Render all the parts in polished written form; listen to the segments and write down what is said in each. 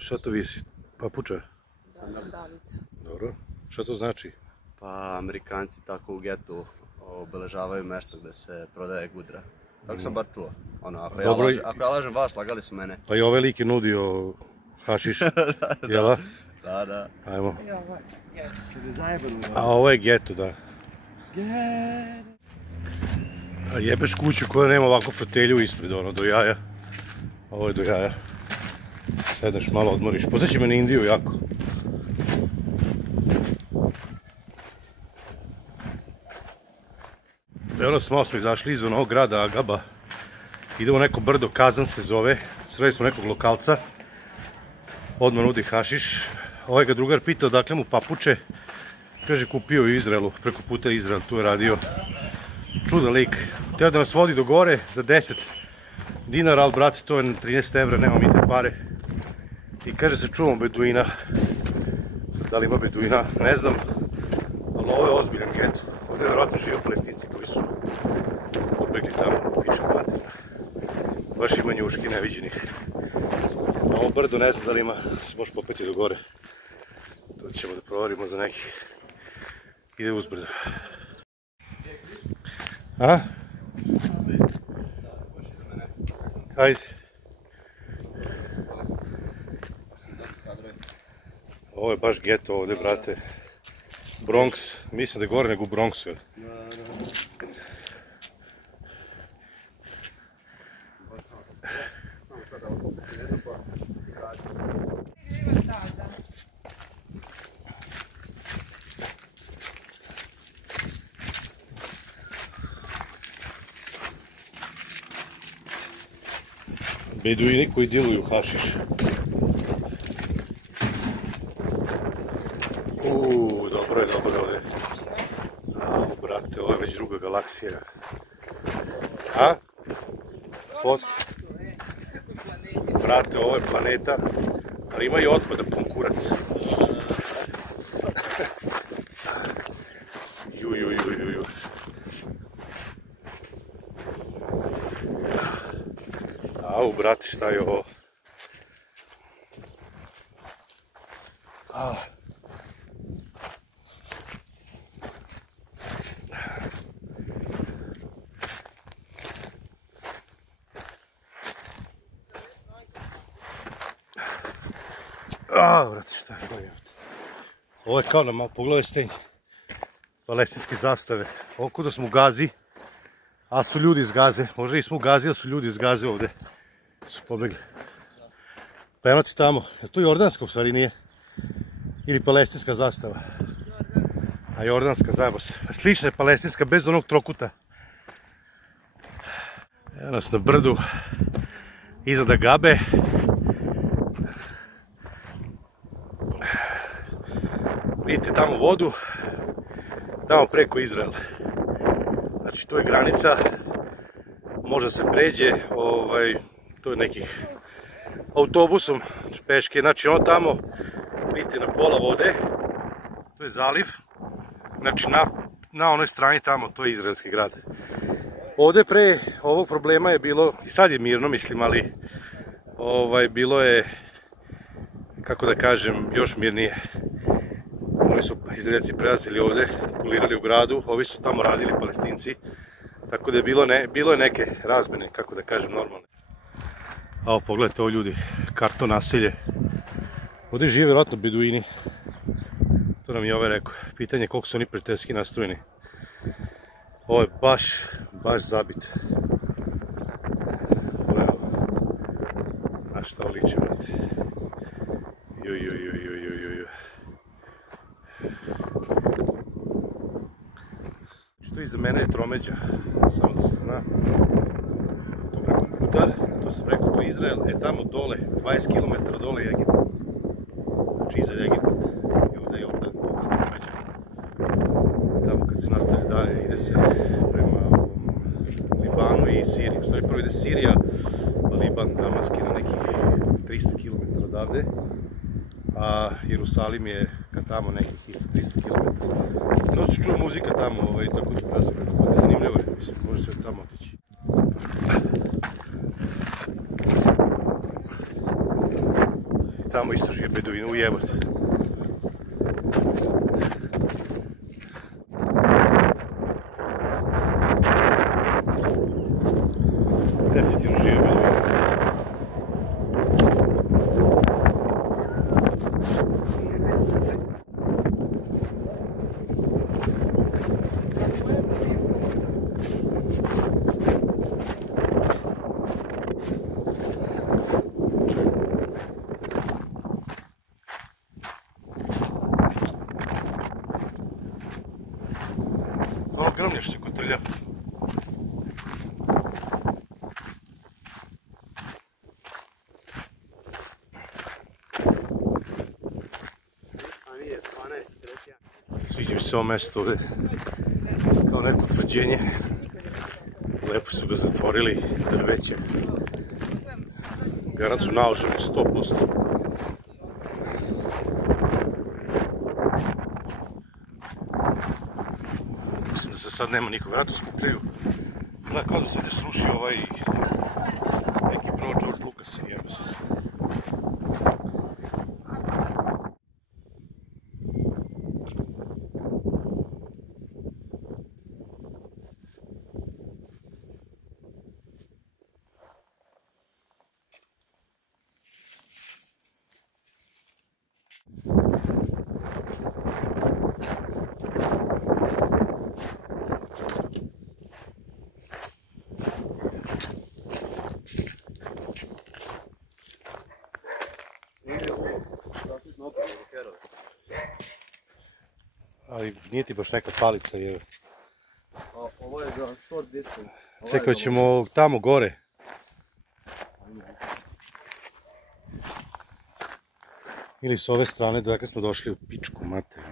Šta to visi? Papuča? Da, sandalica. Dobro. Šta to znači? Pa Amerikanci tako u getu obeležavaju mesto gde se prodaje gudra. Tako sam bar čuo. Ako ja lažem vas, lagali su mene. Pa i ovaj lik je nudio hašiš, jel? Da. Ajmo. I ovo je geto. A ovo je geto, da. A jebeš kuću koja nema ovako fotelju ispred, ono, do jaja. Ovo je do jaja. Sedneš malo, odmoriš. Posjeća me na Indiju jako. Evo smo izašli izvan ovog grada Agaba. Idemo neko brdo, Kazan se zove. Sreli smo nekog lokalca. Odmah nudi hašiš. Ovaj ga drugar pitao dakle mu papuče. Kaže kupio u Izraelu, preko puta Izrael, tu je radio. Čudan lik. Teo da nas vodi do gore za 10 dinara, ali brate to je 13 evra, nema mi te pare. I kaže se čuvam beduina. Sad da li ima beduina, ne znam. Ali ovo je ozbiljan geto. Ovdje vjerojatno žive Palestinci koji su pobegli tamo, piču materina. Baš ima njuški neviđenih. Na ovo brdo ne znam da li ima, se može popeti do gore. To ćemo da provarimo za neki. Ide uz brdo. A? Hajde. Ovo je baš geto ovdje, brate. Bronx, mislim da je gore nego u Bronxu. Beduini koji diluju hašiš. Dobro je ovdje. Au, brate, ovo je već druga galaksija. A? Fotke? Brate, ovo je planeta, ali ima i otpada pun kurac. Ju. Au, brate, šta je ovo? Vrati, šta je ovo? Ovo je kao na pogledaj stenj palestinske zastave. Oko da smo u Gazi, a su ljudi iz Gaze. Možda i smo u Gazi, a su ljudi iz Gaze ovde. Su pobegli. Pa eno ti tamo. Je to jordanska u stvari nije? Ili palestinska zastava? A jordanska, zajebo se. Slična je palestinska, bez onog trokuta. Evo nas na brdu iznad Agabe. Vidite tamo vodu, tamo preko Izraela. Znači to je granica, može se pređe, to je nekih autobusom, peške, znači ono tamo, vidite na pola vode, to je zaliv, znači na onoj strani tamo, to je izraelski grad. Ovdje pre ovog problema je bilo, i sad je mirno mislim, ali bilo je, kako da kažem, još mirnije. Ovi su Izraelci prelazili ovdje, kulirali u gradu, ovi su tamo radili Palestinci, tako da je bilo je neke razmene, kako da kažem, normalne. A ovo pogledajte ovo ljudi, karton naselje. Ovdje žive vjerojatno beduini, to nam je ovaj rekao, pitanje je koliko su oni prijateljski nastrojeni. Ovo je baš zabit. Na šta ovo liči, brate. Što iza mene je tromeđa, samo da se zna. To preko puta, to sam rekao, to je Izrael, tamo dole, 20 km dole je Egipat. Znači iza Egipat, i ovdje je ovdje tromeđa. Tamo kad se nastavi dalje, ide se prema Libanu i Siriji. U stvari prvo ide Sirija, pa Liban, Damask je na nekih 300 km odavde. A Jerusalim je ka tamo nekih isto 300 km. Noć čuo muzika tamo, tako da prelazi preko vode, zanimljivo je, mislim, može se tamo otići. Tamo isto žive beduini u jebote. Definitivno žive beduini. Ovo grmlje što je kotrlja. Sviđa mi se ovo mjesto ovdje, kao neko utvrđenje. Lepo su ga zatvorili, drveće. Garant su naošali 100%. Mislim da se sad nema nikog, vjerojatno skupljaju. Zna kao da se ovdje srušio ovaj neki brod George Lucas i jebe se. Ali nije ti baš neka palica, je. Ovo je za short distance. Čekaj, ćemo tamo gore. Ili s ove strane, dakle smo došli u pičku materiju.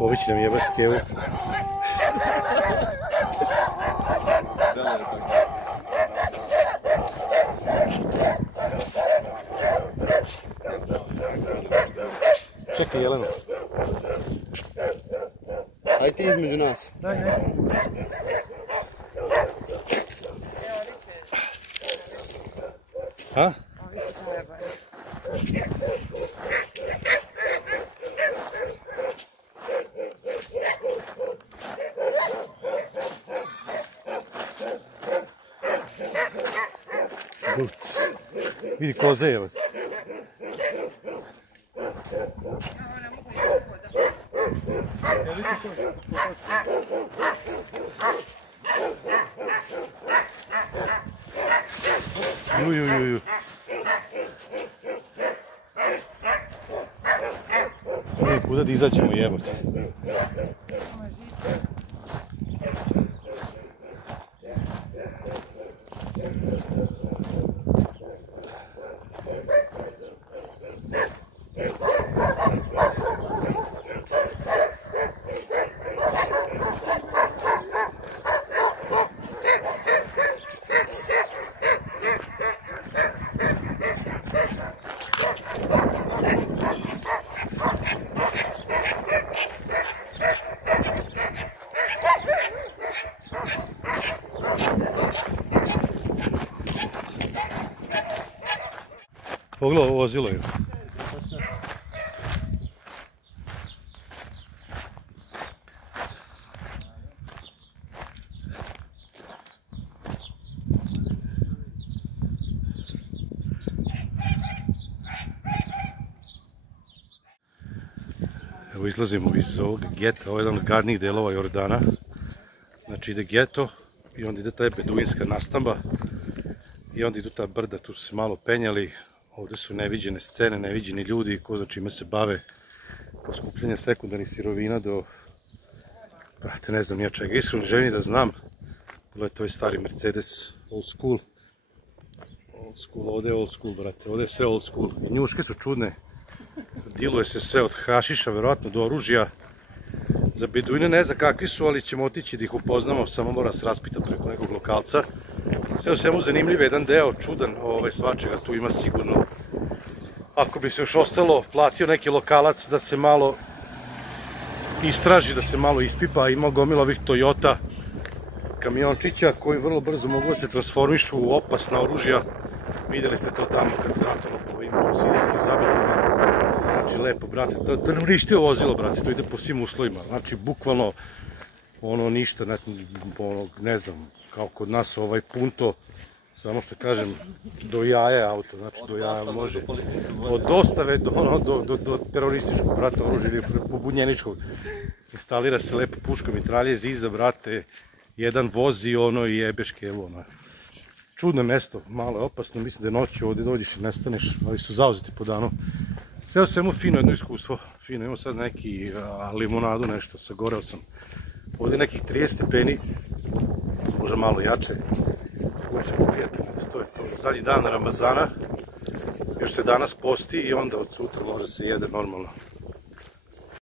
Ovi će nam jebati kevu. Čekaj, Jelena. Aj ti između nas. Ha? Vidi koze, evo. Ju. Kuda da izađemo, jebote. Pogledaj, ovo vozilo je. Evo izlazimo iz ovog geta, ovo je jedan od gadnijih delova Jordana. Znači ide geto i onda ide ta beduinska nastamba i onda idu ta brda, tu su se malo penjali. Ovdje su neviđene scene, neviđeni ljudi, ko za čime se bave, od skupljanja sekundarnih sirovina do, brate, ne znam ja čega, iskreno želim da znam. Pogledaj, to je stari Mercedes, old school. Old school, ovdje je old school, brate, ovdje je sve old school. I njuške su čudne, diluje se sve od hašiša, verovatno do oružja. Za beduine ne znam kakvi su, ali ćemo otići da ih upoznamo, samo moram se raspitati preko nekog lokalca. Sve u svemu zanimljiv jedan deo, čudan, svačega tu ima sigurno. ako bi se još ostalo, platio neki lokalac da se malo istraži, da se malo ispipa. Ima gomila ovih Toyota kamiončića koji vrlo brzo mogu se transformišu u opasna oružja. Vidjeli ste to tamo kad se ratalo po ovim sirijskim zabetima. Znači lepo, brate, to ne uništio vozilo, brate, to ide po svim uslovima. Znači bukvalno ono ništa, ne znam, kao kod nas ovaj punto, samo što kažem, do jaja auto, znači do jaja može, od dostave do terorističkog, brate, oružja ili pobunjeničkog. Instalira se lepo puška mitraljez iza, brate, jedan vozi ono i jebeške, evo ono. Čudno mesto, malo je opasno, mislim da je noć ovdje dođeš i nestaneš, ali su zauzeti po danu. Sve o svemu fino jedno iskustvo, fino, imamo sad neki limonadu, nešto, sagoreo sam. Ovdje nekih 30 stepeni, možda malo jače. To je to, zadnji dan Ramazana, još se danas posti i onda od sutra može se jede normalno.